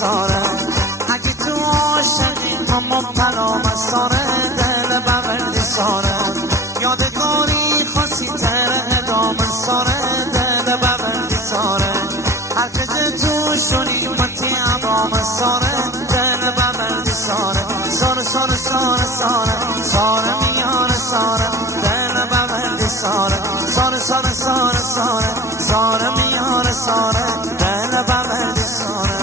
ساره اگه تو عاشقی تو مبتلا ساره دل بغل ساره یادگاری خاصی تر ادامه ساره دل بغل ساره هر که تو شونی متی عوام ساره دل بغل ساره ساره ساره ساره ساره ساره میان ساره دل بغل ساره ساره ساره ساره ساره ساره میان ساره دل بغل ساره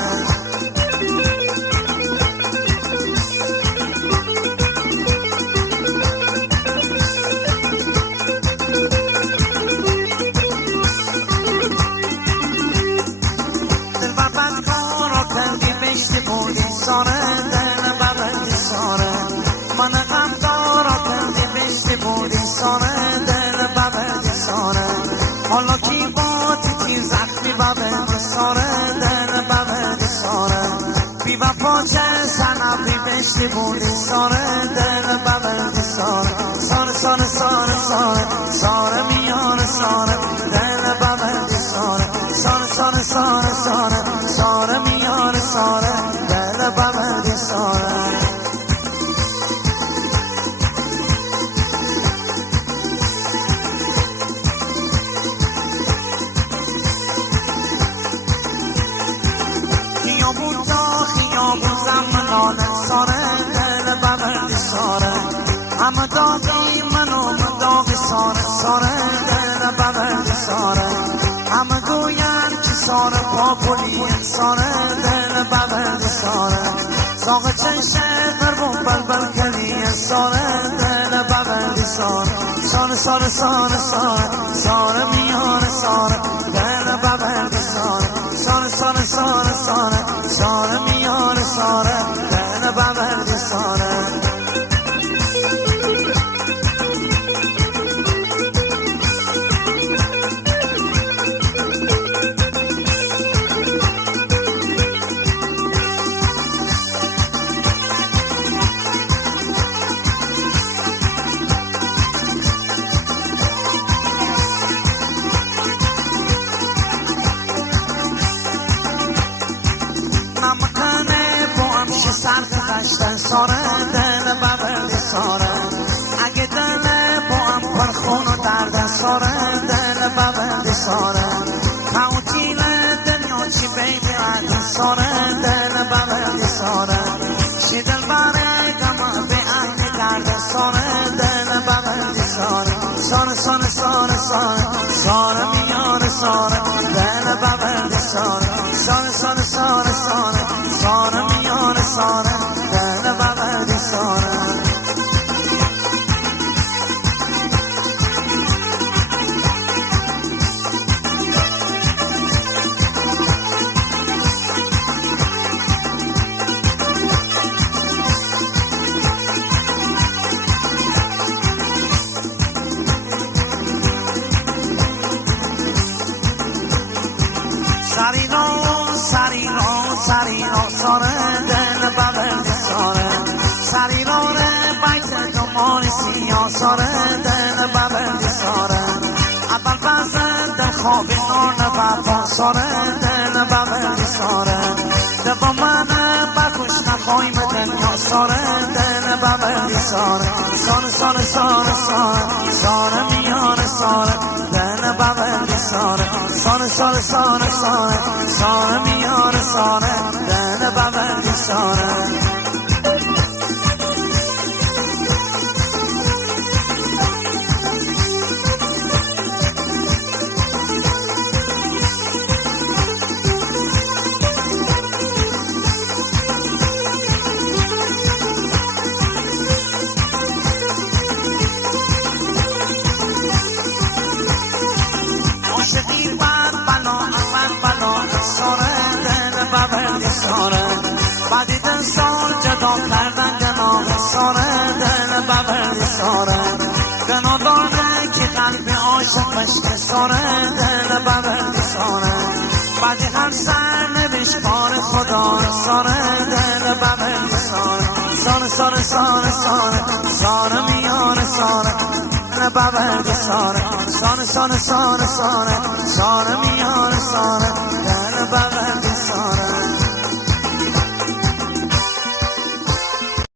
ساره دل بغل ساره من غم دارا کردی بشتی بودی ساره دل بغل ساره حالا کی باتی کی زخمی بغل ساره دل بغل ساره بی وفا چه سنبی بشتی بودی ساره دل بغل ساره ساره ساره ساره ساره ساره میان ساره دل بغل ساره ساره ساره ساره ساره ساره میان ساره دل بغل ساره خیابون تا خیابون زمنان ساره دل بغل ساره همه داغی منو داغ ساره ساره دل بغل ساره همه گوین که ساره پاپولی ساره دل بغل ساره ساق چشه قربون بلبل کلی ساره دل بغل ساره ساره ساره ساره ساره ساره میان ساره دل بغل ساره ساره ساره ساره ساره ساره میان ساره دل بغل ساره سر گذشتن ساره دل بغل ساره اگه دل با هم پر خون و درد ساره دل بغل ساره موجیل دنیا چی بیبی عدی ساره دل بغل ساره شی دل بره گمه به عهد درد ساره دل بغل ساره ساره ساره ساره ساره ساره میان ساره دل بغل ساره ساره ساره ساره ساره ساره میان ساره دل بغل ساره سرینا سرینا سرینا ساره دل بغل ساره سرینا بیت دمان سیاه ساره دل بغل ساره اول بزن خواب نان وفا ساره دل بغل ساره دبا من بکش نخواهیم دنیا ساره دل بغل ساره ساره ساره ساره ساره ساره میان ساره دل بغل ساره ساره ساره ساره ساره ساره میان ساره دل بغل ساره عاشقی بر بلا ساره دل بغل ساره بعد دل سال جدا کردن گناه ساره دل بغل ساره گناه داره که قلب عاشق مشک ساره دل بغل ساره بعد هر سر نوش کار خدا ساره دل بغل ساره ساره ساره ساره ساره ساره میان ساره بغل ساره ساره ساره ساره ساره ساره میان ساره